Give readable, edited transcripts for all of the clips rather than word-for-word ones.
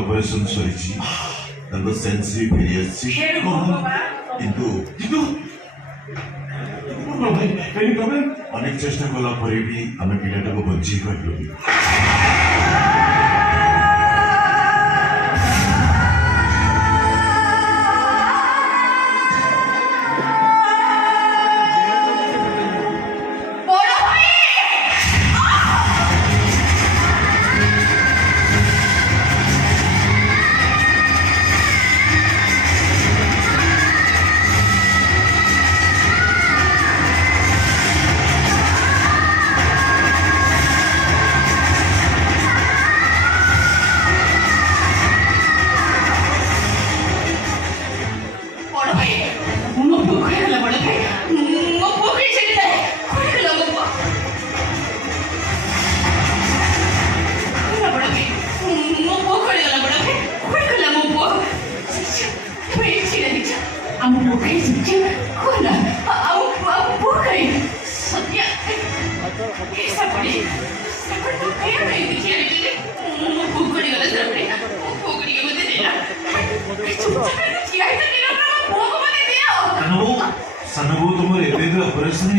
Operation सरी sense भी फेरी अनेक चेष्टा कला भी आम पिलाटा को बची पार्लु सनबू तुम ऑपरेशन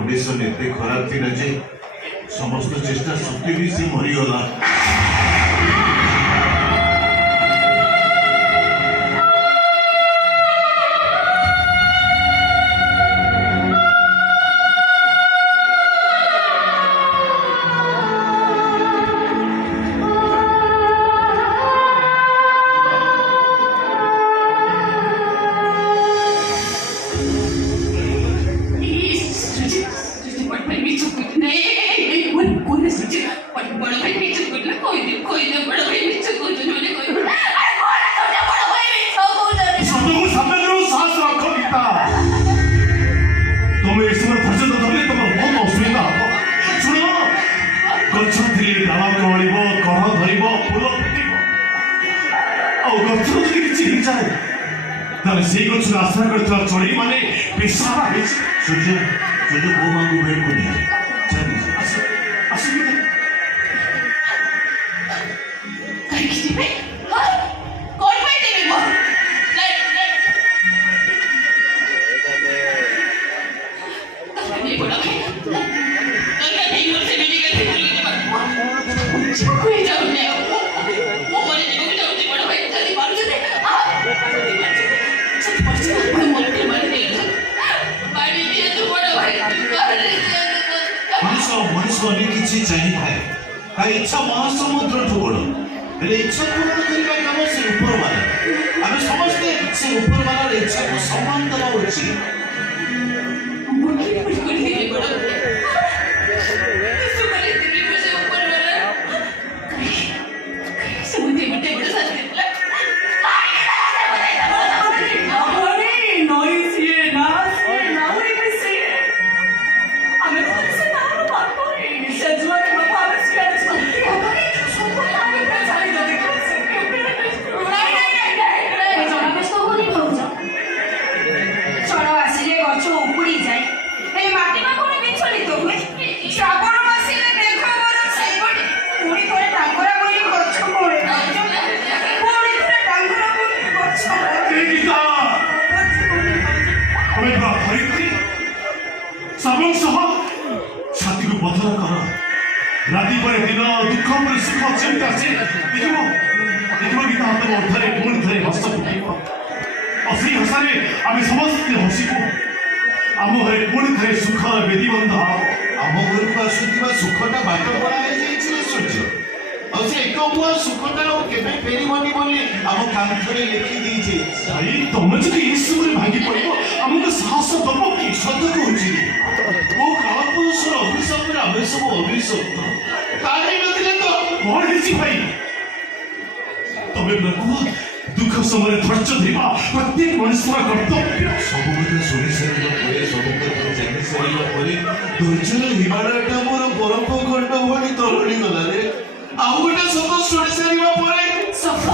कंडीशन एत खराब थी जे समस्त चेष्टा सत्वे भी सी मरीगला आशा कर चढ़ी माने सूर्य सूर्य बो मांग वेट को नहीं मनुष्य किसी चाहिए इच्छा महासमुद्र ठू बड़ इच्छा पूरण करने कम से ऊपर वाला आम समस्ते से ऊपर वाला इच्छा को सम्मान दवा उचित ଗଛ ଉପୁଡ଼ି ଯାଏ ହେଲେ ମାଟି ବା କଣ ବିଚଳିତ ହୁଏ। ଶ୍ରାବଣ ମାସିଲେ ମେଘ ବର ସେଇଭଳି ପୁଣି ଥରେ ଟାଙ୍ଗରା ବୋଲି ଗଛ ପଡ଼େ ପୁଣି ଥରେ ଟାଙ୍ଗରା ବୋଲି ଗଛ ଛାତିକୁ ପଥର କର ରାତି ପରେ ଦିନ ଦୁଃଖ ପରେ ସୁଖ ଯେମିତି ଆସେ ଦେଖିବ ଗୀତା ହାତ ଅର୍ଥରେ ପୁଣି ଥରେ ହସ ଫୁଟିବ ଆଉ ସେଇ ହସରେ ଆମେ ସମସ୍ତେ ହସିବୁ। ଆମ ଘରେ ପୁଣି ଥରେ ସୁଖର ବେଦୀ ବନ୍ଧ ଆମ ଘରକୁ ଆସୁଥିବା ସୁଖଟା ବାଟ ପଡ଼ା ହେଇଯାଇଛି ସୂର୍ଯ୍ୟ ଆଉ ସେ ଏକ ମୁଆ ସୁଖଟା ଆଉ କେବେ ଫେରିବନି ବୋଲି ଆମ କାନ୍ଥରେ ଲେଖି ଦେଇଛି। ଭାଇ ତମେ ଯଦି ଏସବୁରେ ଭାଙ୍ଗି ପଡ଼ିବ ଆମକୁ ସାହସ ଦବ କି? ସତ କହୁଛି ଓ କାଳପୁରୁଷର ଅଭିଶାପରେ ଆମେ ସବୁ ଅଭିଶପ୍ତ କାହିଁ ନଥିଲେ ତ କଣ ହେଇଛି ଭାଇ? ତମେ କୁହ ଦୁଃଖ ସମୟରେ ଧୈର୍ଯ୍ୟ ଧରିବା ପ୍ରତ୍ୟେକ ମଣିଷର କର୍ତ୍ତବ୍ୟ। ସବୁ କଥା ଶୁଣି ସାରିବା ପରେ ସବୁ କଥା ଜାଣି ସାରିବା ପରେ ଧୈର୍ଯ୍ୟର ହିମାଳୟଟା ମୋର ବରଫ ଖଣ୍ଡ ଭଳି ତରଳି ଗଲାରେ ଆଉ ଗୋଟେ ସତ ଶୁଣି ସାରିବା ପରେ ସତ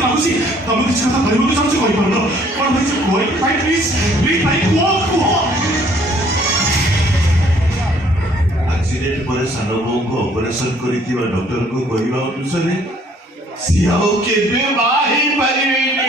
ଲାଗୁଛି ତମେ କିଛି କଥା କହିବାକୁ ଚାହୁଁଛ କହିପାରୁନ କଣ ହେଇଛି କୁହ ଭାଇ ପ୍ଲିଜ ଭାଇ କୁହ। ଆକ୍ସିଡେଣ୍ଟ ପରେ ସାନ ବୋଉଙ୍କୁ ଅପରେସନ କରିଥିବା ଡକ୍ଟରଙ୍କୁ କହିବା ଅନୁସାରେ ସିଏ ଆଉ କେବେ ବାହା ହେଇପାରିବେନି।